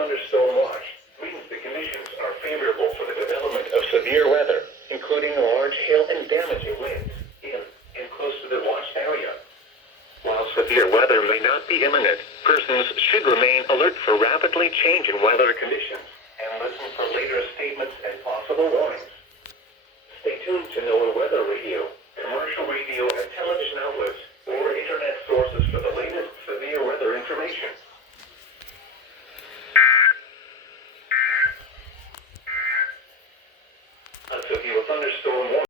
thunderstorm watch means the conditions are favorable for the development of severe weather, including large hail and damaging winds in and close to the watched area. While severe weather may not be imminent, persons should remain alert for rapidly changing weather conditions and listen for later statements and possible warnings. Stay tuned to NOAA Weather Radio, commercial radio and television outlets, or internet sources for the latest severe weather information. A severe thunderstorm warning.